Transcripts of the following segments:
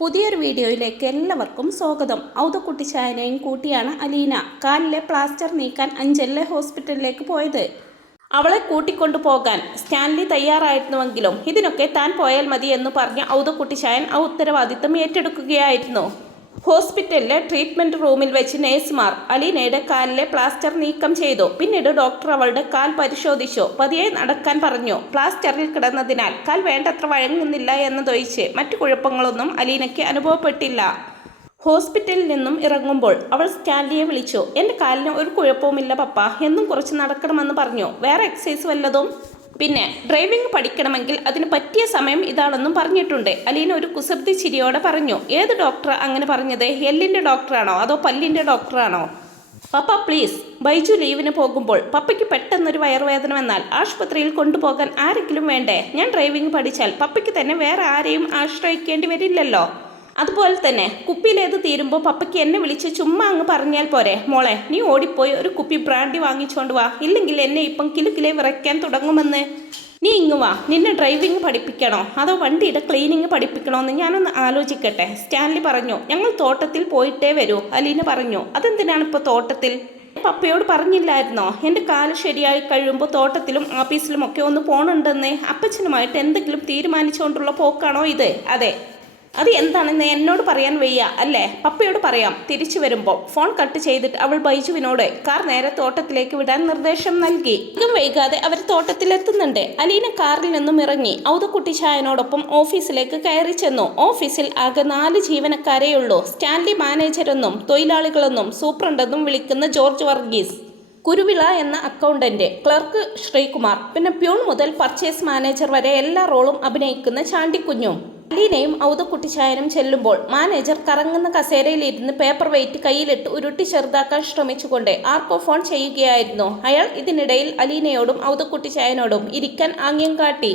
പുതിയൊരു വീഡിയോയിലേക്ക് എല്ലാവർക്കും സ്വാഗതം. ഔതക്കുട്ടി ചായനെയും കൂട്ടിയാണ് അലീന കാലിലെ പ്ലാസ്റ്റർ നീക്കാൻ അഞ്ചലിലെ ഹോസ്പിറ്റലിലേക്ക് പോയത്. അവളെ കൂട്ടിക്കൊണ്ടു പോകാൻ സ്റ്റാൻലി തയ്യാറായിരുന്നുവെങ്കിലും ഇതിനൊക്കെ താൻ പോയാൽ മതി എന്ന് പറഞ്ഞ ഔതക്കുട്ടി ചായൻ ആ ഉത്തരവാദിത്തം ഏറ്റെടുക്കുകയായിരുന്നു. ഹോസ്പിറ്റലിലെ ട്രീറ്റ്മെൻറ്റ് റൂമിൽ വെച്ച് നേഴ്സുമാർ അലീനയുടെ കാലിലെ പ്ലാസ്റ്റർ നീക്കം ചെയ്തു. പിന്നീട് ഡോക്ടർ അവളുടെ കാൽ പരിശോധിച്ചു. പതിയെ നടക്കാൻ പറഞ്ഞു. പ്ലാസ്റ്ററിൽ കിടന്നതിനാൽ കാൽ വേണ്ടത്ര വഴങ്ങുന്നില്ല എന്നതൊഴിച്ച് മറ്റു കുഴപ്പങ്ങളൊന്നും അലീനയ്ക്ക് അനുഭവപ്പെട്ടില്ല. ഹോസ്പിറ്റലിൽ നിന്നും ഇറങ്ങുമ്പോൾ അവൾ സ്റ്റാൻലിയെ വിളിച്ചു. എൻ്റെ കാലിന് ഒരു കുഴപ്പവുമില്ല പപ്പ, എന്നും കുറച്ച് നടക്കണമെന്ന് പറഞ്ഞു. വേറെ എക്സസൈസ് വല്ലതും? പിന്നെ ഡ്രൈവിംഗ് പഠിക്കണമെങ്കിൽ അതിന് പറ്റിയ സമയം ഇതാണെന്നും പറഞ്ഞിട്ടുണ്ട്. അലീന ഒരു കുസൃതി ചിരിയോടെ പറഞ്ഞു. ഏത് ഡോക്ടർ അങ്ങനെ പറഞ്ഞത്? എല്ലിൻ്റെ ഡോക്ടറാണോ അതോ പല്ലിൻ്റെ ഡോക്ടറാണോ? പപ്പ പ്ലീസ്. ബൈജു ലീവിന് പോകുമ്പോൾ പപ്പയ്ക്ക് പെട്ടെന്നൊരു വയറുവേദന വന്നാൽ ആശുപത്രിയിൽ കൊണ്ടുപോകാൻ ആരെങ്കിലും വേണ്ടേ? ഞാൻ ഡ്രൈവിംഗ് പഠിച്ചാൽ പപ്പയ്ക്ക് തന്നെ വേറെ ആരെയും ആശ്രയിക്കേണ്ടി വരില്ലല്ലോ. അതുപോലെ തന്നെ കുപ്പിയിലേത് തീരുമ്പോൾ പപ്പയ്ക്ക് എന്നെ വിളിച്ച് ചുമ്മാ അങ്ങ് പറഞ്ഞാൽ പോരെ. മോളെ, നീ ഓടിപ്പോയി ഒരു കുപ്പി ബ്രാൻഡി വാങ്ങിച്ചോണ്ട് വാ, ഇല്ലെങ്കിൽ എന്നെ ഇപ്പം കിലുക്കിലെ വിറയ്ക്കാൻ തുടങ്ങുമെന്ന്. നീ ഇങ്ങ് വാ. നിന്നെ ഡ്രൈവിംഗ് പഠിപ്പിക്കണോ അതോ വണ്ടിയുടെ ക്ലീനിങ് പഠിപ്പിക്കണോ എന്ന് ഞാനൊന്ന് ആലോചിക്കട്ടെ, സ്റ്റാൻലി പറഞ്ഞു. ഞങ്ങൾ തോട്ടത്തിൽ പോയിട്ടേ വരൂ, അലീന പറഞ്ഞു. അതെന്തിനാണ് ഇപ്പോൾ തോട്ടത്തിൽ? പപ്പയോട് പറഞ്ഞില്ലായിരുന്നോ എൻ്റെ കാല് ശരിയായി കഴിയുമ്പോൾ തോട്ടത്തിലും ഓഫീസിലും ഒക്കെ ഒന്ന് പോകണുണ്ടെന്ന്? അപ്പച്ചനുമായിട്ട് എന്തെങ്കിലും തീരുമാനിച്ചുകൊണ്ടുള്ള പോക്കാണോ ഇത്? അതെ. അത് എന്താണെന്ന് എന്നോട് പറയാൻ വയ്യ അല്ലേ? പപ്പയോട് പറയാം. തിരിച്ചു വരുമ്പോൾ ഫോൺ കട്ട് ചെയ്തിട്ട് അവൾ ബൈജുവിനോട് കാർ നേരെ തോട്ടത്തിലേക്ക് വിടാൻ നിർദ്ദേശം നൽകി. അധികം വൈകാതെ അവർ തോട്ടത്തിലെത്തുന്നുണ്ട്. അലീന കാറിൽ നിന്നും ഇറങ്ങി ഔതക്കുട്ടി ചായനോടൊപ്പം ഓഫീസിലേക്ക് കയറി ചെന്നു. ഓഫീസിൽ ആകെ 4 ജീവനക്കാരെയുള്ളൂ. സ്റ്റാൻലി മാനേജരെന്നും തൊഴിലാളികളെന്നും സൂപ്രണ്ടെന്നും വിളിക്കുന്ന ജോർജ് വർഗീസ്, കുരുവിള എന്ന അക്കൗണ്ടന്റ്, ക്ലർക്ക് ശ്രീകുമാർ, പിന്നെ പ്യൂൺ മുതൽ പർച്ചേസ് മാനേജർ വരെ എല്ലാ റോളും അഭിനയിക്കുന്ന ചാണ്ടിക്കുഞ്ഞും. അലീനയും ഔതക്കുട്ടി ചായനും ചെല്ലുമ്പോൾ മാനേജർ കറങ്ങുന്ന കസേരയിലിരുന്ന് പേപ്പർ വെയിറ്റ് കയ്യിലിട്ട് ഉരുട്ടി ചെറുതാക്കാൻ ശ്രമിച്ചുകൊണ്ട് ആർക്കോ ഫോൺ ചെയ്യുകയായിരുന്നു. അയാൾ ഇതിനിടയിൽ അലീനയോടും ഔതക്കുട്ടി ചായനോടും ഇരിക്കാൻ ആംഗ്യം കാട്ടി.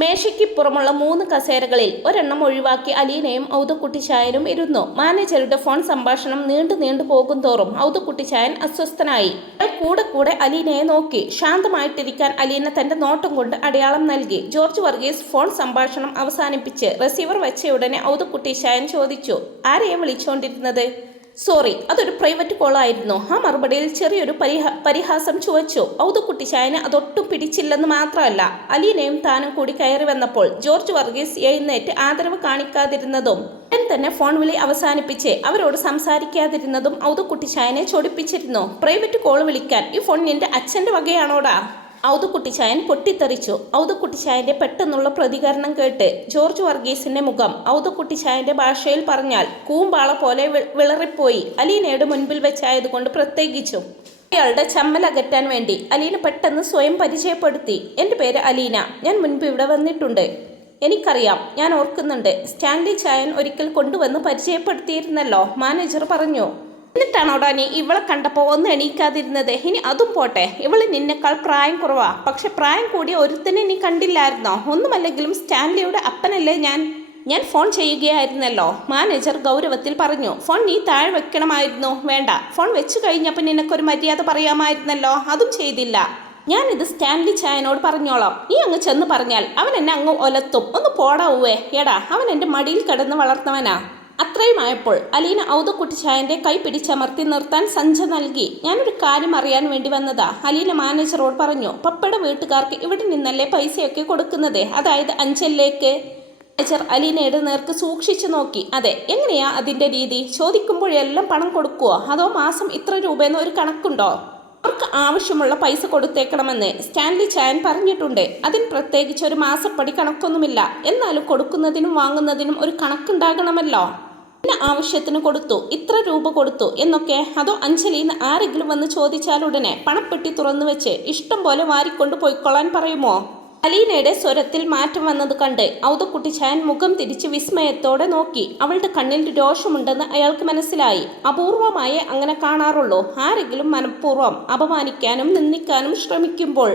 മേശയ്ക്കിപ്പുറമുള്ള 3 കസേരകളിൽ ഒരെണ്ണം ഒഴിവാക്കി അലീനയും ഔതക്കുട്ടി ചായനും ഇരുന്നു. മാനേജറുടെ ഫോൺ സംഭാഷണം നീണ്ടു പോകും തോറും ഔതക്കുട്ടി ചായൻ അസ്വസ്ഥനായി. അയാൾ കൂടെ അലീനയെ നോക്കി. ശാന്തമായിട്ടിരിക്കാൻ അലീന തന്റെ നോട്ടം കൊണ്ട് അടയാളം നൽകി. ജോർജ് വർഗീസ് ഫോൺ സംഭാഷണം അവസാനിപ്പിച്ച് റിസീവർ വെച്ചയുടനെ ഔതക്കുട്ടി ചായൻ ചോദിച്ചു, ആരെയും വിളിച്ചുകൊണ്ടിരുന്നത്? സോറി, അതൊരു പ്രൈവറ്റ് കോളായിരുന്നു. ആ മറുപടിയിൽ ചെറിയൊരു പരിഹാസം ചുവച്ചു. ഔതക്കുട്ടി ചായന് അതൊട്ടും പിടിച്ചില്ലെന്ന് മാത്രമല്ല, അലീനയും താനും കൂടി കയറി വന്നപ്പോൾ ജോർജ് വർഗീസ് എഴുന്നേറ്റ് ആദരവ് കാണിക്കാതിരുന്നതും തന്നെ ഫോൺ വിളി അവസാനിപ്പിച്ച് അവരോട് സംസാരിക്കാതിരുന്നതും ഔതക്കുട്ടി ചായനെ ചൊടിപ്പിച്ചിരുന്നു. പ്രൈവറ്റ് കോൾ വിളിക്കാൻ ഈ ഫോൺ നിന്റെ അച്ഛൻ്റെ വകയാണോടാ? ഔതക്കുട്ടി ചായൻ പൊട്ടിത്തെറിച്ചു. ഔതക്കുട്ടി ചായന്റെ പെട്ടെന്നുള്ള പ്രതികരണം കേട്ട് ജോർജ് വർഗീസിന്റെ മുഖം ഔതക്കുട്ടി ചായന്റെ ഭാഷയിൽ പറഞ്ഞാൽ കൂമ്പാള പോലെ വിളറിപ്പോയി. അലീനയുടെ മുൻപിൽ വെച്ചായതുകൊണ്ട് പ്രത്യേകിച്ചും. അയാളുടെ ചമ്മലകറ്റാൻ വേണ്ടി അലീന പെട്ടെന്ന് സ്വയം പരിചയപ്പെടുത്തി. എൻ്റെ പേര് അലീന, ഞാൻ മുൻപ് ഇവിടെ വന്നിട്ടുണ്ട്. എനിക്കറിയാം, ഞാൻ ഓർക്കുന്നുണ്ട്. സ്റ്റാൻലി ചായൻ ഒരിക്കൽ കൊണ്ടുവന്ന് പരിചയപ്പെടുത്തിയിരുന്നല്ലോ, മാനേജർ പറഞ്ഞു. എന്നിട്ടാണോടാ നീ ഇവളെ കണ്ടപ്പോൾ ഒന്ന് എണീക്കാതിരുന്നത്? ഇനി അതും പോട്ടെ, ഇവള് നിന്നെക്കാൾ പ്രായം കുറവാ. പക്ഷെ പ്രായം കൂടിയ ഒരുത്തനെ നീ കണ്ടില്ലായിരുന്നോ? ഒന്നുമല്ലെങ്കിലും സ്റ്റാൻലിയുടെ അപ്പനല്ലേ ഞാൻ ഫോൺ ചെയ്യുകയായിരുന്നല്ലോ, മാനേജർ ഗൗരവത്തിൽ പറഞ്ഞു. ഫോൺ നീ താഴെ വെക്കണമായിരുന്നു. വേണ്ട, ഫോൺ വെച്ചു കഴിഞ്ഞപ്പോൾ നിനക്കൊരു മര്യാദ പറയാമായിരുന്നല്ലോ, അതും ചെയ്തില്ല. ഞാനിത് സ്റ്റാൻലി ചായനോട് പറഞ്ഞോളാം. നീ അങ്ങ് ചെന്ന് പറഞ്ഞാൽ അവൻ എന്നെ അങ്ങ് ഒലത്തും. ഒന്ന് പോടാവേ. എടാ, അവൻ എൻ്റെ മടിയിൽ കിടന്ന് വളർന്നവനാ. അത്രയുമായപ്പോൾ അലീന ഔതക്കുട്ടി ചായന്റെ കൈ പിടിച്ചമർത്തി നിർത്താൻ സഞ്ജ നൽകി. ഞാനൊരു കാര്യം അറിയാൻ വേണ്ടി വന്നതാ, അലീന മാനേജറോട് പറഞ്ഞു. പപ്പയുടെ വീട്ടുകാർക്ക് ഇവിടെ നിന്നല്ലേ പൈസയൊക്കെ കൊടുക്കുന്നത്, അതായത് അഞ്ചലിലേക്ക്? മാനേജർ അലീനയുടെ നേർക്ക് സൂക്ഷിച്ചു നോക്കി. അതെ. എങ്ങനെയാ അതിൻ്റെ രീതി? ചോദിക്കുമ്പോഴെല്ലാം പണം കൊടുക്കുവോ അതോ മാസം ഇത്ര രൂപയെന്ന് ഒരു കണക്കുണ്ടോ? അവർക്ക് ആവശ്യമുള്ള പൈസ കൊടുത്തേക്കണമെന്ന് സ്റ്റാൻലി ചായൻ പറഞ്ഞിട്ടുണ്ട്. അതിന് പ്രത്യേകിച്ച് ഒരു മാസപ്പടി കണക്കൊന്നുമില്ല. എന്നാലും കൊടുക്കുന്നതിനും വാങ്ങുന്നതിനും ഒരു കണക്കുണ്ടാകണമല്ലോ. പിന്നെ ആവശ്യത്തിന് കൊടുത്തു, ഇത്ര രൂപ കൊടുത്തു എന്നൊക്കെ? അതോ അഞ്ജലിന്ന് ആരെങ്കിലും വന്ന് ചോദിച്ചാലുടനെ പണപ്പെട്ടി തുറന്നു വെച്ച് ഇഷ്ടം പോലെ വാരിക്കൊണ്ട് പോയിക്കൊള്ളാൻ പറയുമോ? അലീനയുടെ സ്വരത്തിൽ മാറ്റം വന്നത് കണ്ട് ഔതക്കുട്ടി ചായൻ മുഖം തിരിച്ച് വിസ്മയത്തോടെ നോക്കി. അവളുടെ കണ്ണിൽ രോഷമുണ്ടെന്ന് അയാൾക്ക് മനസ്സിലായി. അപൂർവമായേ അങ്ങനെ കാണാറുള്ളൂ. ആരെങ്കിലും മനഃപൂർവ്വം അപമാനിക്കാനും നിന്ദിക്കാനും ശ്രമിക്കുമ്പോൾ,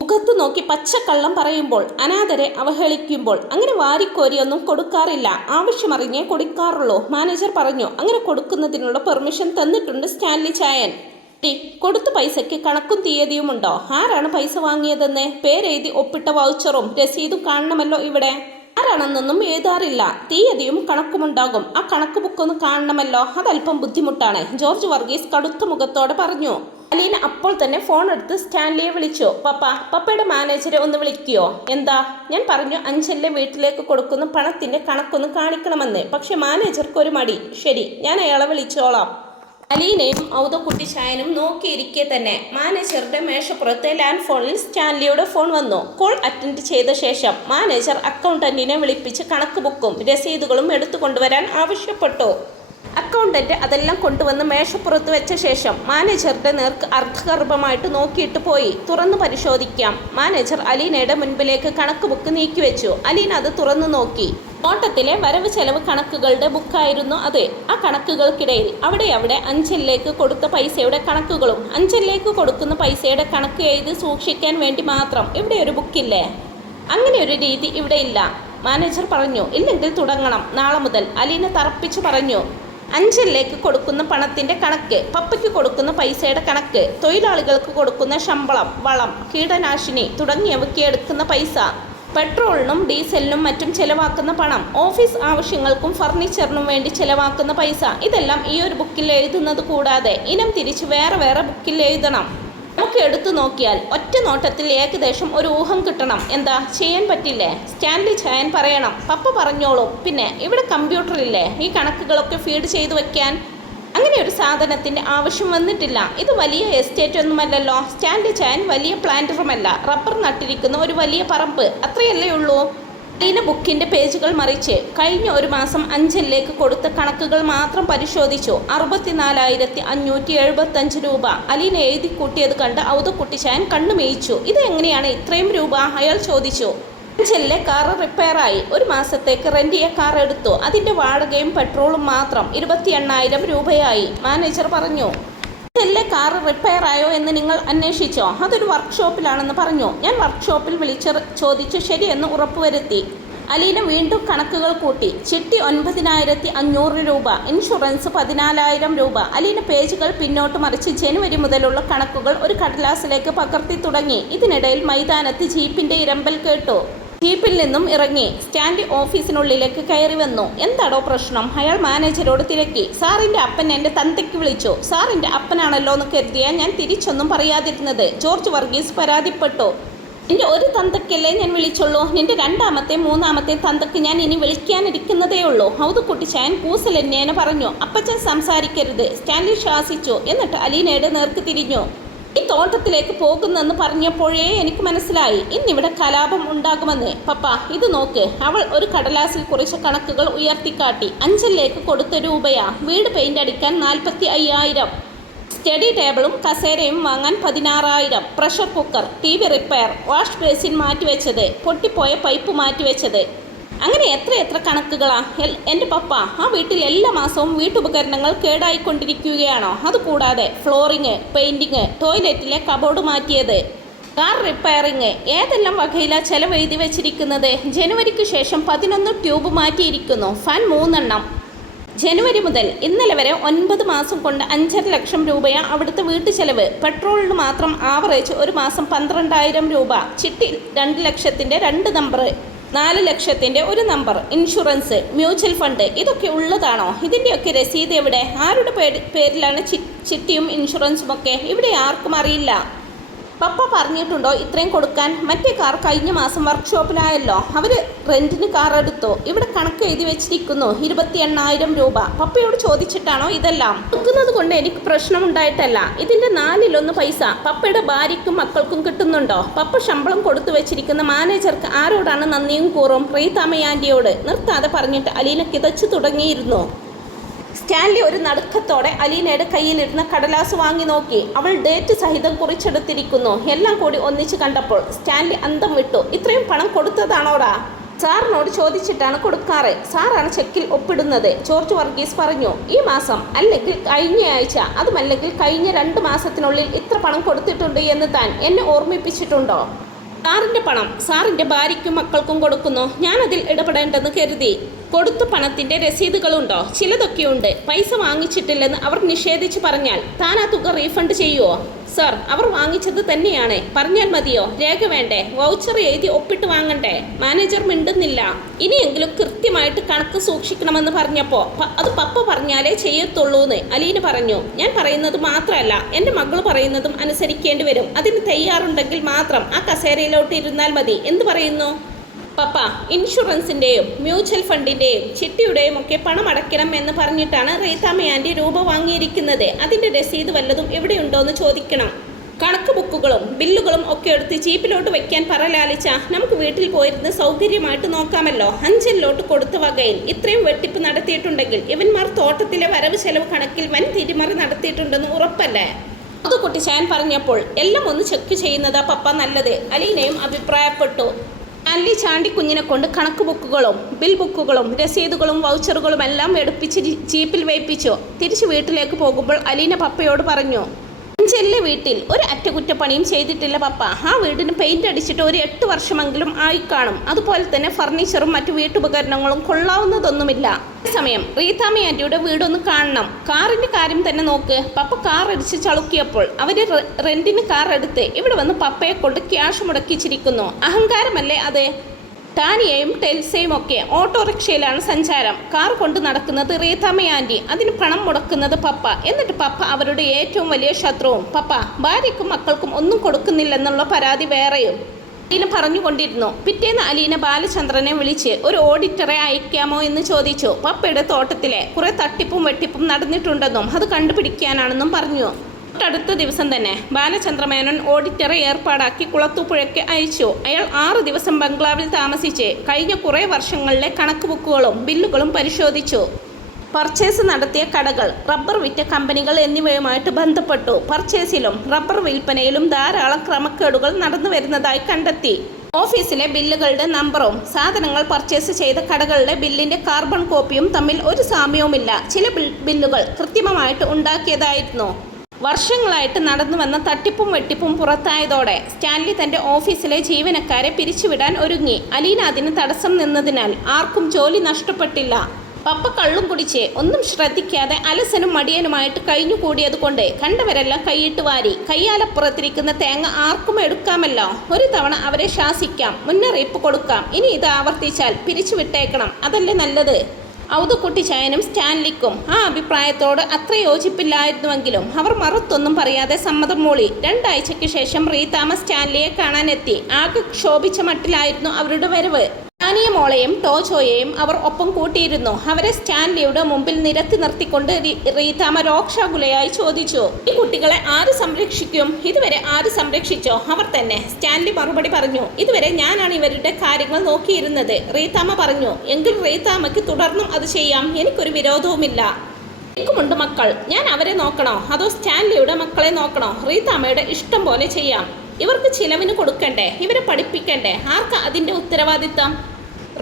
മുഖത്ത് നോക്കി പച്ചക്കള്ളം പറയുമ്പോൾ, അനാഥരെ അവഹേളിക്കുമ്പോൾ അങ്ങനെ വാരിക്കോരിയൊന്നും കൊടുക്കാറില്ല. ആവശ്യമറിഞ്ഞേ കൊടുക്കാറുള്ളൂ, മാനേജർ പറഞ്ഞു. അങ്ങനെ കൊടുക്കുന്നതിനുള്ള പെർമിഷൻ തന്നിട്ടുണ്ട് സ്റ്റാൻലി ചായൻ. കൊടുത്ത പൈസയ്ക്ക് കണക്കും തീയതിയുമുണ്ടോ? ആരാണ് പൈസ വാങ്ങിയതെന്ന് പേരെഴുതി ഒപ്പിട്ട വൗച്ചറും രസീതും കാണണമല്ലോ ഇവിടെ. ആരാണെന്നൊന്നും എഴുതാറില്ല. തീയതിയും കണക്കുമുണ്ടാകും. ആ കണക്ക് ബുക്കൊന്ന് കാണണമല്ലോ. അതല്പം ബുദ്ധിമുട്ടാണ്, ജോർജ് വർഗീസ് കടുത്ത മുഖത്തോടെ പറഞ്ഞു. അലീന അപ്പോൾ തന്നെ ഫോൺ എടുത്ത് സ്റ്റാൻലിയെ വിളിച്ചു. പപ്പയുടെ മാനേജരെ ഒന്ന് വിളിക്കുകയോ? എന്താ? ഞാൻ പറഞ്ഞു അഞ്ചലിലെ വീട്ടിലേക്ക് കൊടുക്കുന്ന പണത്തിന്റെ കണക്കൊന്ന് കാണിക്കണമെന്ന്. പക്ഷെ മാനേജർക്ക് ഒരു മടി. ശരി, ഞാൻ അയാളെ വിളിച്ചോളാം. അലീനയും ഔദക്കുട്ടിച്ചായനും നോക്കിയിരിക്കെ തന്നെ മാനേജറുടെ മേശപ്പുറത്തെ ലാൻഡ് ഫോണിൽ സ്റ്റാൻലിയുടെ ഫോൺ വന്നു. കോൾ അറ്റൻഡ് ചെയ്ത ശേഷം മാനേജർ അക്കൗണ്ടന്റിനെ വിളിപ്പിച്ച് കണക്ക് ബുക്കും രസീതുകളും എടുത്തുകൊണ്ടുവരാൻ ആവശ്യപ്പെട്ടു. അക്കൗണ്ടന്റ് അതെല്ലാം കൊണ്ടുവന്ന് മേശപ്പുറത്ത് വെച്ച ശേഷം മാനേജറുടെ നേർക്ക് അർത്ഥഗർഭമായിട്ട് നോക്കിയിട്ട് പോയി. തുറന്നു പരിശോധിക്കാം. മാനേജർ അലീനയുടെ മുൻപിലേക്ക് കണക്ക് ബുക്ക് നീക്കിവെച്ചു. അലീന അത് തുറന്നു നോക്കി. നോട്ടത്തിലെ വരവ് ചെലവ് കണക്കുകളുടെ ബുക്കായിരുന്നു അത്. ആ കണക്കുകൾക്കിടയിൽ അവിടെ അഞ്ചലിലേക്ക് കൊടുത്ത പൈസയുടെ കണക്കുകളും അഞ്ചലിലേക്ക് കൊടുക്കുന്ന പൈസയുടെ കണക്ക് എഴുതി സൂക്ഷിക്കാൻ വേണ്ടി മാത്രം ഇവിടെ ഒരു ബുക്കില്ലേ? അങ്ങനെ ഒരു രീതി ഇവിടെ ഇല്ല, മാനേജർ പറഞ്ഞു. ഇല്ലെങ്കിൽ തുടങ്ങണം നാളെ മുതൽ, അലീന തറപ്പിച്ചു പറഞ്ഞു. അഞ്ചലിലേക്ക് കൊടുക്കുന്ന പണത്തിന്റെ കണക്ക്, പപ്പയ്ക്ക് കൊടുക്കുന്ന പൈസയുടെ കണക്ക്, തൊഴിലാളികൾക്ക് കൊടുക്കുന്ന ശമ്പളം, വളം, കീടനാശിനി തുടങ്ങിയവയ്ക്ക് എടുക്കുന്ന പൈസ, പെട്രോളിനും ഡീസലിനും മറ്റും ചെലവാക്കുന്ന പണം, ഓഫീസ് ആവശ്യങ്ങൾക്കും ഫർണിച്ചറിനും വേണ്ടി ചെലവാക്കുന്ന പൈസ, ഇതെല്ലാം ഈ ഒരു ബുക്കിൽ എഴുതുന്നത് കൂടാതെ ഇനം തിരിച്ച് വേറെ ബുക്കിൽ എഴുതണം. നമുക്ക് എടുത്തു നോക്കിയാൽ ഒറ്റ നോട്ടത്തിൽ ഏകദേശം ഒരു ഊഹം കിട്ടണം. എന്താ ചെയ്യാൻ പറ്റില്ലേ? സ്റ്റാൻലി ചായൻ പറയണം. പപ്പ പറഞ്ഞോളൂ. പിന്നെ ഇവിടെ കമ്പ്യൂട്ടറില്ലേ ഈ കണക്കുകളൊക്കെ ഫീഡ് ചെയ്തു വെക്കാൻ? അങ്ങനെ ഒരു സാധനത്തിന്റെ ആവശ്യം വന്നിട്ടില്ല. ഇത് വലിയ എസ്റ്റേറ്റ് ഒന്നുമല്ലല്ലോ. സ്റ്റാൻലി ചായൻ വലിയ പ്ലാന്ററുമല്ല. റബ്ബർ നട്ടിരിക്കുന്ന ഒരു വലിയ പറമ്പ്, അത്രയല്ലേ ഉള്ളൂ. അലീന ബുക്കിന്റെ പേജുകൾ മറിച്ച് കഴിഞ്ഞ ഒരു മാസം അഞ്ചലിലേക്ക് കൊടുത്ത കണക്കുകൾ മാത്രം പരിശോധിച്ചു. 64,575 രൂപ. അലീന എഴുതി കൂട്ടിയത് കണ്ട് ഔദക്കുട്ടിച്ചായൻ കണ്ണുമേയിച്ചു. ഇത് എങ്ങനെയാണ് ഇത്രയും രൂപ? അയാൾ ചോദിച്ചു. അഞ്ചലിലെ കാർ റിപ്പയറായി. ഒരു മാസത്തേക്ക് റെന്റ് ചെയ്യ കാർ എടുത്തു. അതിന്റെ വാടകയും പെട്രോളും മാത്രം 28,000 രൂപയായി, മാനേജർ പറഞ്ഞു. അഞ്ചലിലെ കാർ റിപ്പയർ ആയോ എന്ന് നിങ്ങൾ അന്വേഷിച്ചോ? അതൊരു വർക്ക്ഷോപ്പിലാണെന്ന് പറഞ്ഞു. ഞാൻ വർക്ക്ഷോപ്പിൽ വിളിച്ച് ചോദിച്ചു ശരിയെന്ന് ഉറപ്പുവരുത്തി. അലീന വീണ്ടും കണക്കുകൾ കൂട്ടി. ചിട്ടി 9,500 രൂപ, ഇൻഷുറൻസ് 14,000 രൂപ. അലീന പേജുകൾ പിന്നോട്ട് മറിച്ച് ജനുവരി മുതലുള്ള കണക്കുകൾ ഒരു കടലാസിലേക്ക് പകർത്തി തുടങ്ങി. ഇതിനിടയിൽ മൈതാനത്ത് ജീപ്പിന്റെ ഇരമ്പൽ കേട്ടു. ജീപ്പിൽ നിന്നും ഇറങ്ങി സ്റ്റാൻലി ഓഫീസിനുള്ളിലേക്ക് കയറി വന്നു. എന്താടോ പ്രശ്നം? അയാൾ മാനേജരോട് തിരക്കി. സാറിന്റെ അപ്പൻ എന്റെ തന്തയ്ക്ക് വിളിച്ചു. സാറിന്റെ അപ്പനാണല്ലോ എന്ന് കരുതിയാൽ ഞാൻ തിരിച്ചൊന്നും പറയാതിരുന്നത്, ജോർജ് വർഗീസ് പരാതിപ്പെട്ടു. നിന്റെ ഒരു തന്തയ്ക്കല്ലേ ഞാൻ വിളിച്ചുള്ളൂ. നിന്റെ രണ്ടാമത്തെ മൂന്നാമത്തെ തന്തയ്ക്ക് ഞാൻ ഇനി വിളിക്കാനിരിക്കുന്നതേ ഉള്ളൂ. ഔദക്കുട്ടിച്ചായൻ കൂസലെന്നേനെ പറഞ്ഞു. അപ്പച്ചൻ സംസാരിക്കരുത്, സ്റ്റാൻലി ശാസിച്ചു. എന്നിട്ട് അലീനയുടെ നേർക്ക് തിരിഞ്ഞു. ഈ തോട്ടത്തിലേക്ക് പോകുന്നെന്ന് പറഞ്ഞപ്പോഴേ എനിക്ക് മനസ്സിലായി ഇന്നിവിടെ കലാപം ഉണ്ടാകുമെന്ന്. പപ്പ ഇത് നോക്ക്. അവൾ ഒരു കടലാസിൽ കുറിച്ച കണക്കുകൾ ഉയർത്തിക്കാട്ടി. അഞ്ചലിലേക്ക് കൊടുത്ത രൂപയാ. വീട് പെയിന്റ് അടിക്കാൻ 45,000, സ്റ്റഡി ടേബിളും കസേരയും വാങ്ങാൻ 16,000, pressure cooker, TV repair, wash basin മാറ്റിവെച്ചത്, പൊട്ടിപ്പോയ പൈപ്പ് മാറ്റിവെച്ചത്. അങ്ങനെ എത്ര കണക്കുകളാ? എൻ്റെ പപ്പ, ആ വീട്ടിൽ എല്ലാ മാസവും വീട്ടുപകരണങ്ങൾ കേടായിക്കൊണ്ടിരിക്കുകയാണോ? അതുകൂടാതെ ഫ്ലോറിങ്, പെയിൻറ്റിങ്, ടോയ്ലറ്റിലെ കബോർഡ് മാറ്റിയത്, കാർ റിപ്പയറിങ്, ഏതെല്ലാം വകയിലാ ചെലവെഴുതി വെച്ചിരിക്കുന്നത്? ജനുവരിക്ക് ശേഷം 11 ട്യൂബ് മാറ്റിയിരിക്കുന്നു, ഫാൻ 3 എണ്ണം. ജനുവരി മുതൽ ഇന്നലെ വരെ 9 മാസം കൊണ്ട് 5.5 ലക്ഷം രൂപയാ അവിടുത്തെ വീട്ടു ചെലവ്. പെട്രോളിന് മാത്രം ആവറേജ് ഒരു മാസം 12,000 രൂപ. ചിട്ടി 2 ലക്ഷത്തിൻ്റെ 2 നമ്പർ, 4 ലക്ഷത്തിൻ്റെ 1 നമ്പർ, ഇൻഷുറൻസ്, മ്യൂച്വൽ ഫണ്ട്, ഇതൊക്കെ ഉള്ളതാണോ? ഇതിൻ്റെയൊക്കെ രസീത് എവിടെ? ആരുടെ പേരിലാണ് ചിട്ടിയും ഇൻഷുറൻസും ഒക്കെ? ഇവിടെ ആർക്കും അറിയില്ല. പപ്പ പറഞ്ഞിട്ടുണ്ടോ ഇത്രയും കൊടുക്കാൻ? മറ്റേ കാർ കഴിഞ്ഞ മാസം വർക്ക്ഷോപ്പിലായല്ലോ. അവർ റെൻറ്റിന് കാർ എടുത്തു. ഇവിടെ കണക്ക് എഴുതി വെച്ചിരിക്കുന്നു 28,000 രൂപ. പപ്പയോട് ചോദിച്ചിട്ടാണോ ഇതെല്ലാം? കൊടുക്കുന്നത് കൊണ്ട് എനിക്ക് പ്രശ്നമുണ്ടായിട്ടല്ല. ഇതിൻ്റെ 4/1 പൈസ പപ്പയുടെ ഭാര്യയ്ക്കും മക്കൾക്കും കിട്ടുന്നുണ്ടോ? പപ്പ ശമ്പളം കൊടുത്തു വെച്ചിരിക്കുന്ന മാനേജർക്ക് ആരോടാണ് നന്ദിയും കൂറും? റീതാമയാൻ്റിയോട്. നിർത്താതെ പറഞ്ഞിട്ട് അലീന കിതച്ചു തുടങ്ങിയിരുന്നു. സ്റ്റാൻലി ഒരു നടുക്കത്തോടെ അലീനയുടെ കയ്യിലിരുന്ന കടലാസ് വാങ്ങി നോക്കി. അവൾ ഡേറ്റ് സഹിതം കുറിച്ചെടുത്തിരിക്കുന്നു. എല്ലാം കൂടി ഒന്നിച്ച് കണ്ടപ്പോൾ സ്റ്റാൻലി അന്തം വിട്ടു. ഇത്രയും പണം കൊടുത്തതാണോടാ? സാറിനോട് ചോദിച്ചിട്ടാണ് കൊടുക്കാറ്. സാറാണ് ചെക്കിൽ ഒപ്പിടുന്നത്, ജോർജ് വർഗീസ് പറഞ്ഞു. ഈ മാസം അല്ലെങ്കിൽ കഴിഞ്ഞ ആഴ്ച, അതുമല്ലെങ്കിൽ കഴിഞ്ഞ 2 മാസത്തിനുള്ളിൽ ഇത്ര പണം കൊടുത്തിട്ടുണ്ട് എന്ന് താൻ എന്നെ ഓർമ്മിപ്പിച്ചിട്ടുണ്ടോ? സാറിൻ്റെ പണം സാറിൻ്റെ ഭാര്യയ്ക്കും മക്കൾക്കും കൊടുക്കുന്നു. ഞാനതിൽ ഇടപെടേണ്ടെന്ന് കരുതി. കൊടുത്ത പണത്തിൻ്റെ രസീതുകളുണ്ടോ? ചിലതൊക്കെയുണ്ട്. പൈസ വാങ്ങിച്ചിട്ടില്ലെന്ന് അവർ നിഷേധിച്ച് പറഞ്ഞാൽ താൻ ആ തുക റീഫണ്ട് ചെയ്യുമോ? സർ, അവർ വാങ്ങിച്ചത് തന്നെയാണ്. പറഞ്ഞാൽ മതിയോ? രേഖ വേണ്ടേ? വൗച്ചർ എഴുതി ഒപ്പിട്ട് വാങ്ങണ്ടേ? മാനേജർ മിണ്ടുന്നില്ല. ഇനിയെങ്കിലും കൃത്യമായിട്ട് കണക്ക് സൂക്ഷിക്കണമെന്ന് പറഞ്ഞപ്പോൾ അത് പപ്പ പറഞ്ഞാലേ ചെയ്യത്തുള്ളൂന്ന് അലീന പറഞ്ഞു. ഞാൻ പറയുന്നത് മാത്രമല്ല, എൻ്റെ മകൾ പറയുന്നതും അനുസരിക്കേണ്ടി വരും. അതിന് തയ്യാറുണ്ടെങ്കിൽ മാത്രം ആ കസേരയിലോട്ട് ഇരുന്നാൽ മതി. എന്ത് പറയുന്നു? പപ്പ ഇൻഷുറൻസിൻ്റെയും മ്യൂച്വൽ ഫണ്ടിൻ്റെയും ചിട്ടിയുടെയും ഒക്കെ പണം അടയ്ക്കണം എന്ന് പറഞ്ഞിട്ടാണ് റീതാമ്മ ആൻറ്റി രൂപ വാങ്ങിയിരിക്കുന്നത്. അതിൻ്റെ രസീത് വല്ലതും എവിടെയുണ്ടോയെന്ന് ചോദിക്കണം. കണക്ക് ബുക്കുകളും ബില്ലുകളും ഒക്കെ എടുത്ത് ജീപ്പിലോട്ട് വെക്കാൻ പറ ലാലിച്ച. നമുക്ക് വീട്ടിൽ പോയിരുന്ന് സൗകര്യമായിട്ട് നോക്കാമല്ലോ. അഞ്ചലിലോട്ട് കൊടുത്ത വകയിൽ ഇത്രയും വെട്ടിപ്പ് നടത്തിയിട്ടുണ്ടെങ്കിൽ ഇവന്മാർ തോട്ടത്തിലെ വരവ് ചെലവ് കണക്കിൽ വൻ തിരിമറി നടത്തിയിട്ടുണ്ടെന്ന് ഉറപ്പല്ലേ? അത് കുട്ടിച്ചായൻ പറഞ്ഞപ്പോൾ എല്ലാം ഒന്ന് ചെക്ക് ചെയ്യുന്നതാ പപ്പ നല്ലത്. അലീനയും അഭിപ്രായപ്പെട്ടു. അല്ലി ചാണ്ടി കുഞ്ഞിനെ കൊണ്ട് കണക്ക് ബുക്കുകളും ബിൽ ബുക്കുകളും രസീതുകളും വൗച്ചറുകളും എല്ലാം എടുപ്പിച്ച് ജീപ്പിൽ വയ്പ്പിച്ചു. തിരിച്ച് വീട്ടിലേക്ക് പോകുമ്പോൾ അലീന പപ്പയോട് പറഞ്ഞു, അഞ്ചലിലെ വീട്ടിൽ ഒരു അറ്റകുറ്റപ്പണിയും ചെയ്തിട്ടില്ല പപ്പ. ആ വീടിന് പെയിന്റ് അടിച്ചിട്ട് ഒരു 8 വർഷമെങ്കിലും ആയി കാണും. അതുപോലെ തന്നെ ഫർണിച്ചറും മറ്റു വീട്ടുപകരണങ്ങളും കൊള്ളാവുന്നതൊന്നുമില്ല. സമയം റീതാമ്മ ആൻറ്റിയുടെ വീടൊന്ന് കാണണം. കാറിൻ്റെ കാര്യം തന്നെ നോക്ക്. പപ്പ കാർ അടിച്ച് ചളുക്കിയപ്പോൾ അവർ റെന്റിന് കാർ എടുത്ത് ഇവിടെ വന്ന് പപ്പയെ കൊണ്ട് ക്യാഷ് മുടക്കിച്ചിരിക്കുന്നു. അഹങ്കാരമല്ലേ അത്? ടാനിയയും ടെൽസയും ഒക്കെ ഓട്ടോറിക്ഷയിലാണ് സഞ്ചാരം. കാർ കൊണ്ട് നടക്കുന്നത് റീതാമ്മ ആൻറ്റി, അതിന് പണം മുടക്കുന്നത് പപ്പ. എന്നിട്ട് പപ്പ അവരുടെ ഏറ്റവും വലിയ ശത്രുവും. പപ്പ ഭാര്യയ്ക്കും മക്കൾക്കും ഒന്നും കൊടുക്കുന്നില്ലെന്നുള്ള പരാതി വേറെയും അലീന പറഞ്ഞുകൊണ്ടിരുന്നു. പിറ്റേന്ന് അലീന ബാലചന്ദ്രനെ വിളിച്ച് ഒരു ഓഡിറ്ററെ അയക്കാമോ എന്ന് ചോദിച്ചു. പപ്പയുടെ തോട്ടത്തിലെ കുറെ തട്ടിപ്പും വെട്ടിപ്പും നടന്നിട്ടുണ്ടെന്നും അത് കണ്ടുപിടിക്കാനാണെന്നും പറഞ്ഞു. തൊട്ടടുത്ത ദിവസം തന്നെ ബാലചന്ദ്രമേനോൻ ഓഡിറ്ററെ ഏർപ്പാടാക്കി കുളത്തൂപ്പുഴയ്ക്ക് അയച്ചു. അയാൾ 6 ദിവസം ബംഗ്ലാവിൽ താമസിച്ച് കഴിഞ്ഞ കുറേ വർഷങ്ങളിലെ കണക്ക് ബുക്കുകളും ബില്ലുകളും പരിശോധിച്ചു. പർച്ചേസ് നടത്തിയ കടകൾ, റബ്ബർ വിറ്റ കമ്പനികൾ എന്നിവയുമായിട്ട് ബന്ധപ്പെട്ടു. പർച്ചേസിലും റബ്ബർ വിൽപ്പനയിലും ധാരാളം ക്രമക്കേടുകൾ നടന്നു വരുന്നതായി കണ്ടെത്തി. ഓഫീസിലെ ബില്ലുകളുടെ നമ്പറും സാധനങ്ങൾ പർച്ചേസ് ചെയ്ത കടകളുടെ ബില്ലിൻ്റെ കാർബൺ കോപ്പിയും തമ്മിൽ ഒരു സാമ്യവുമില്ല. ചില ബില്ലുകൾ കൃത്രിമമായിട്ട് ഉണ്ടാക്കിയതായിരുന്നു. വർഷങ്ങളായിട്ട് നടന്നു വന്ന തട്ടിപ്പും വെട്ടിപ്പും പുറത്തായതോടെ സ്റ്റാൻലി തൻ്റെ ഓഫീസിലെ ജീവനക്കാരെ പിരിച്ചുവിടാൻ ഒരുങ്ങി. അലീന അതിന് തടസ്സം നിന്നതിനാൽ ആർക്കും ജോലി നഷ്ടപ്പെട്ടില്ല. പപ്പ കള്ളും കുടിച്ച് ഒന്നും ശ്രദ്ധിക്കാതെ അലസനും മടിയനുമായിട്ട് കഴിഞ്ഞുകൂടിയതുകൊണ്ട് കണ്ടവരെല്ലാം കൈയിട്ട് വാരി. കയ്യാലപ്പുറത്തിരിക്കുന്ന തേങ്ങ ആർക്കും എടുക്കാമല്ലോ. ഒരു തവണ അവരെ ശാസിക്കാം, മുന്നറിയിപ്പ് കൊടുക്കാം. ഇനി ഇത് ആവർത്തിച്ചാൽ പിരിച്ചുവിട്ടേക്കണം. അതല്ലേ നല്ലത്? ഔതുക്കുട്ടിച്ചായനും സ്റ്റാൻലിക്കും ആ അഭിപ്രായത്തോട് അത്ര യോജിപ്പില്ലായിരുന്നുവെങ്കിലും അവർ മറുത്തൊന്നും പറയാതെ സമ്മതം മൂളി. 2 ആഴ്ചയ്ക്ക് ശേഷം റീതാമ്മ സ്റ്റാൻലിയെ കാണാനെത്തി. ആകെ ക്ഷോഭിച്ച മട്ടിലായിരുന്നു അവരുടെ വരവ്. ടാനിയ മോളെയും ടോജോയെയും അവർ ഒപ്പം കൂട്ടിയിരുന്നു. അവരെ സ്റ്റാൻലിയുടെ മുമ്പിൽ നിരത്തി നിർത്തിക്കൊണ്ട് റീതാമ്മ രോക്ഷാകുലയായി ചോദിച്ചു, ഈ കുട്ടികളെ ആര് സംരക്ഷിക്കും? ഇതുവരെ ആര് സംരക്ഷിച്ചോ? അവർ തന്നെ. സ്റ്റാൻലി മറുപടി പറഞ്ഞു, ഇതുവരെ ഞാനാണ് ഇവരുടെ കാര്യങ്ങൾ നോക്കിയിരുന്നത്. റീതാമ്മ പറഞ്ഞു, എങ്കിൽ റീതാമ്മയ്ക്ക് തുടർന്നും അത് ചെയ്യാം. എനിക്കൊരു വിരോധവുമില്ല. എനിക്കുമുണ്ട് മക്കൾ. ഞാൻ അവരെ നോക്കണോ അതോ സ്റ്റാൻലിയുടെ മക്കളെ നോക്കണോ? റീതാമ്മയുടെ ഇഷ്ടം പോലെ ചെയ്യാം. ഇവർക്ക് ചിലവിന് കൊടുക്കണ്ടേ? ഇവരെ പഠിപ്പിക്കണ്ടേ? ആർക്കാ അതിൻ്റെ ഉത്തരവാദിത്തം?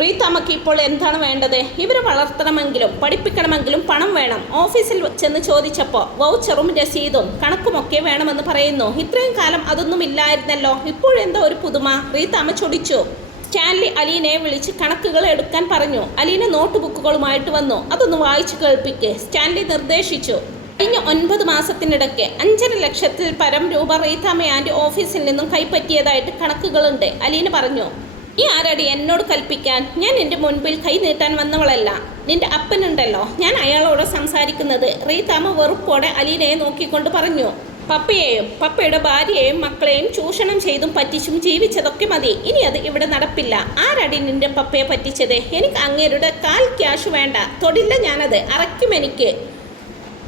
റീതാമ്മയ്ക്ക് ഇപ്പോൾ എന്താണ് വേണ്ടത്? ഇവരെ വളർത്തണമെങ്കിലും പഠിപ്പിക്കണമെങ്കിലും പണം വേണം. ഓഫീസിൽ ചെന്ന് ചോദിച്ചപ്പോൾ വൗച്ചറും രസീതും കണക്കുമൊക്കെ വേണമെന്ന് പറയുന്നു. ഇത്രയും കാലം അതൊന്നും ഇല്ലായിരുന്നല്ലോ. ഇപ്പോഴെന്താ ഒരു പുതുമ? റീതാമ്മ ചൊടിച്ചു. സ്റ്റാൻലി അലീനയെ വിളിച്ച് കണക്കുകൾ എടുക്കാൻ പറഞ്ഞു. അലീന നോട്ട് ബുക്കുകളുമായിട്ട് വന്നു. അതൊന്ന് വായിച്ചു കേൾപ്പിക്ക് സ്റ്റാൻലി നിർദ്ദേശിച്ചു. കഴിഞ്ഞ 9 മാസത്തിനിടയ്ക്ക് 5.5 ലക്ഷത്തിൽ പരം രൂപ റീതാമ്മ ആൻറ്റി ഓഫീസിൽ നിന്നും കൈപ്പറ്റിയതായിട്ട് കണക്കുകളുണ്ട്. അലീന പറഞ്ഞു. നീ ആരടി എന്നോട് കൽപ്പിക്കാൻ? ഞാൻ എൻ്റെ മുൻപിൽ കൈ നീട്ടാൻ വന്നവളല്ല. നിന്റെ അപ്പനുണ്ടല്ലോ, ഞാൻ അയാളോട് സംസാരിക്കുന്നത്. റീതാമ്മ വെറുപ്പോടെ അലീനയെ നോക്കിക്കൊണ്ട് പറഞ്ഞു. പപ്പയെയും പപ്പയുടെ ഭാര്യയെയും മക്കളെയും ചൂഷണം ചെയ്തും പറ്റിച്ചും ജീവിച്ചതൊക്കെ മതി. ഇനി അത് ഇവിടെ നടപ്പില്ല. ആരടി നിന്റെ പപ്പയെ പറ്റിച്ചത്? എനിക്ക് അങ്ങേരുടെ കാൽ ക്യാഷ് വേണ്ട. തൊടില്ല ഞാനത്. അറയ്ക്കും എനിക്ക്.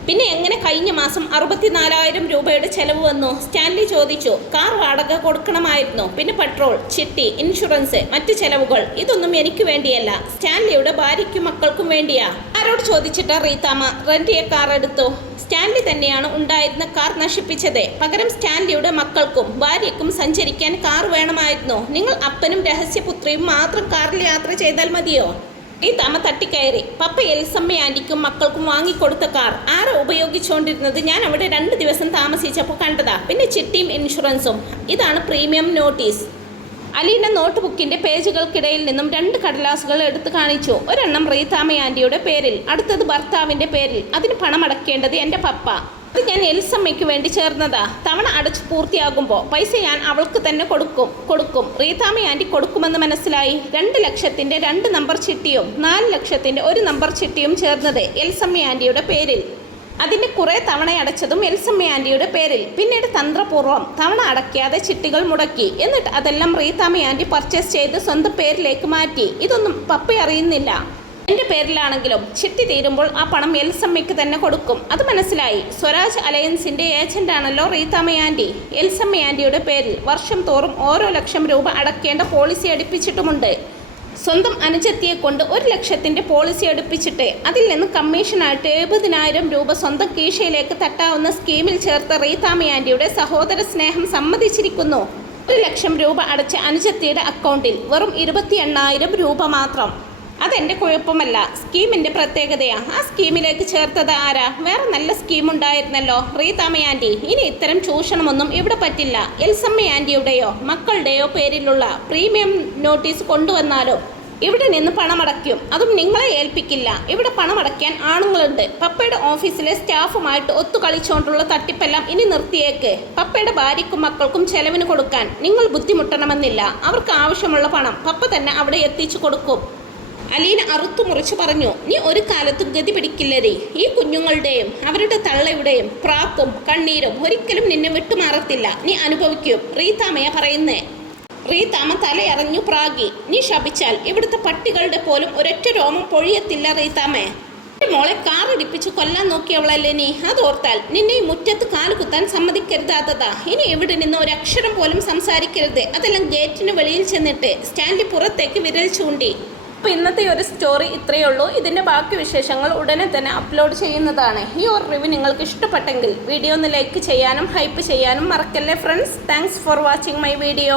പിന്നെ എങ്ങനെ കഴിഞ്ഞ മാസം 64,000 രൂപയുടെ ചെലവ് വന്നു? സ്റ്റാൻലി ചോദിച്ചു. കാർ വാടക കൊടുക്കണമായിരുന്നു. പിന്നെ പെട്രോൾ, ചിട്ടി, ഇൻഷുറൻസ്, മറ്റു ചെലവുകൾ. ഇതൊന്നും എനിക്ക് വേണ്ടിയല്ല, സ്റ്റാൻലിയുടെ ഭാര്യയ്ക്കും മക്കൾക്കും വേണ്ടിയാ. ആരോട് ചോദിച്ചിട്ടാ റീതാമ്മ റെന്റിയ കാർ എടുത്തു? സ്റ്റാൻലി തന്നെയാണ് ഉണ്ടായിരുന്ന കാർ നശിപ്പിച്ചത്. പകരം സ്റ്റാൻലിയുടെ മക്കൾക്കും ഭാര്യയ്ക്കും സഞ്ചരിക്കാൻ കാർ വേണമായിരുന്നു. നിങ്ങൾ അപ്പനും രഹസ്യപുത്രിയും മാത്രം കാറിൽ യാത്ര ചെയ്താൽ മതിയോ? റീതാമ്മ തട്ടിക്കയറി. പപ്പ എൽസമ്മ ആൻറ്റിക്കും മക്കൾക്കും വാങ്ങിക്കൊടുത്ത കാർ ആരോ ഉപയോഗിച്ചുകൊണ്ടിരുന്നത് ഞാൻ അവിടെ 2 ദിവസം താമസിച്ചപ്പോൾ കണ്ടതാ. പിന്നെ ചിട്ടിയും ഇൻഷുറൻസും. ഇതാണ് പ്രീമിയം നോട്ടീസ്. അലീന നോട്ട് ബുക്കിൻ്റെ പേജുകൾക്കിടയിൽ നിന്നും 2 കടലാസുകൾ എടുത്ത് കാണിച്ചു. ഒരെണ്ണം റീതാമ്മ ആൻറ്റിയുടെ പേരിൽ, അടുത്തത് ഭർത്താവിൻ്റെ പേരിൽ. അതിന് പണം അടയ്ക്കേണ്ടത് എൻ്റെ പപ്പ. അത് ഞാൻ എൽസമ്മയ്ക്ക് വേണ്ടി ചേർന്നതാ. തവണ അടച്ച് പൂർത്തിയാകുമ്പോൾ പൈസ ഞാൻ അവൾക്ക് തന്നെ കൊടുക്കും. റീതാമ്മ ആൻറ്റി കൊടുക്കുമെന്ന് മനസ്സിലായി. 2 ലക്ഷത്തിൻ്റെ 2 നമ്പർ ചിട്ടിയും 4 ലക്ഷത്തിൻ്റെ 1 നമ്പർ ചിട്ടിയും ചേർന്നത് എൽസമ്മ ആൻറ്റിയുടെ പേരിൽ. അതിൻ്റെ കുറേ തവണ അടച്ചതും എൽസമ്മ ആൻറ്റിയുടെ പേരിൽ. പിന്നീട് തന്ത്രപൂർവ്വം തവണ അടയ്ക്കാതെ ചിട്ടികൾ മുടക്കി. എന്നിട്ട് അതെല്ലാം റീതാമ്മ ആൻറ്റി പർച്ചേസ് ചെയ്ത് സ്വന്തം പേരിലേക്ക് മാറ്റി. ഇതൊന്നും പപ്പ അറിയുന്നില്ല. എൻ്റെ പേരിലാണെങ്കിലും ചിട്ടി തീരുമ്പോൾ ആ പണം എൽസമ്മയ്ക്ക് തന്നെ കൊടുക്കും. അത് മനസ്സിലായി. സ്വരാജ് അലയൻസിൻ്റെ ഏജൻ്റാണല്ലോ റീതാമ്മ ആൻറ്റി. എൽസമ്മ ആൻറ്റിയുടെ പേരിൽ വർഷം തോറും ഓരോ ലക്ഷം രൂപ അടയ്ക്കേണ്ട പോളിസി എടുപ്പിച്ചിട്ടുമുണ്ട്. സ്വന്തം അനുജത്തിയെ കൊണ്ട് 1 ലക്ഷത്തിൻ്റെ പോളിസി എടുപ്പിച്ചിട്ട് അതിൽ നിന്ന് കമ്മീഷനായിട്ട് 70,000 രൂപ സ്വന്തം കീശയിലേക്ക് തട്ടാവുന്ന സ്കീമിൽ ചേർത്ത റീതാമ്മ ആൻറ്റിയുടെ സഹോദര സ്നേഹം സമ്മതിച്ചിരിക്കുന്നു. 1 ലക്ഷം രൂപ അടച്ച അനുജത്തിയുടെ അക്കൗണ്ടിൽ വെറും 28,000 രൂപ മാത്രം. അതെൻ്റെ കുഴപ്പമല്ല, സ്കീമിൻ്റെ പ്രത്യേകതയാണ്. ആ സ്കീമിലേക്ക് ചേർത്തത് ആരാ? വേറെ നല്ല സ്കീമുണ്ടായിരുന്നല്ലോ റീതാമ്മ ആൻറ്റി. ഇനി ഇത്തരം ചൂഷണമൊന്നും ഇവിടെ പറ്റില്ല. എൽസമ്മ ആൻറ്റിയുടെയോ മക്കളുടെയോ പേരിലുള്ള പ്രീമിയം നോട്ടീസ് കൊണ്ടുവന്നാലും ഇവിടെ നിന്ന് പണമടയ്ക്കും. അതും നിങ്ങളെ ഏൽപ്പിക്കില്ല. ഇവിടെ പണമടയ്ക്കാൻ ആണുങ്ങളുണ്ട്. പപ്പയുടെ ഓഫീസിലെ സ്റ്റാഫുമായിട്ട് ഒത്തുകളിച്ചുകൊണ്ടുള്ള തട്ടിപ്പെല്ലാം ഇനി നിർത്തിയേക്ക്. പപ്പയുടെ ഭാര്യയ്ക്കും മക്കൾക്കും ചെലവിന് കൊടുക്കാൻ നിങ്ങൾ ബുദ്ധിമുട്ടണമെന്നില്ല. അവർക്ക് ആവശ്യമുള്ള പണം പപ്പ തന്നെ അവിടെ എത്തിച്ചു കൊടുക്കും. അലീന അറുത്തുമുറിച്ച് പറഞ്ഞു. നീ ഒരു കാലത്തും ഗതി പിടിക്കില്ലടി. ഈ കുഞ്ഞുങ്ങളുടെയും അവരുടെ തള്ളയുടെയും പ്രാക്കും കണ്ണീരും ഒരിക്കലും നിന്നെ വിട്ടുമാറത്തില്ല. നീ അനുഭവിക്കും. റീതാമ്മയ പറയുന്നേ. റീതാമ്മ തലയറിഞ്ഞു പ്രാഗി. നീ ശപിച്ചാൽ ഇവിടുത്തെ പട്ടികളുടെ പോലും ഒരൊറ്റ രോമം പൊഴിയത്തില്ല റീതാമ്മേ. മോളെ കാറിടിപ്പിച്ച് കൊല്ലാൻ നോക്കിയവളല്ലേ നീ. അതോർത്താൽ നിന്നെ ഈ മുറ്റത്ത് കാലുകുത്താൻ സമ്മതിക്കരുതാത്തതാ. ഇനി ഇവിടെ നിന്ന് ഒരക്ഷരം പോലും സംസാരിക്കരുത്. അതെല്ലാം ഗേറ്റിന് വെളിയിൽ ചെന്നിട്ട് സ്റ്റാൻഡിൽ പുറത്തേക്ക് വിരൽ ചൂണ്ടി. അപ്പോൾ ഇന്നത്തെ ഒരു സ്റ്റോറി ഇത്രയേ ഉള്ളൂ. ഇതിൻ്റെ ബാക്കി വിശേഷങ്ങൾ ഉടനെ തന്നെ അപ്ലോഡ് ചെയ്യുന്നതാണ്. ഈ ഒരു റിവ്യൂ നിങ്ങൾക്ക് ഇഷ്ടപ്പെട്ടെങ്കിൽ വീഡിയോ ഒന്ന് ലൈക്ക് ചെയ്യാനും ഹൈപ്പ് ചെയ്യാനും മറക്കല്ലേ friends. Thanks for watching my video.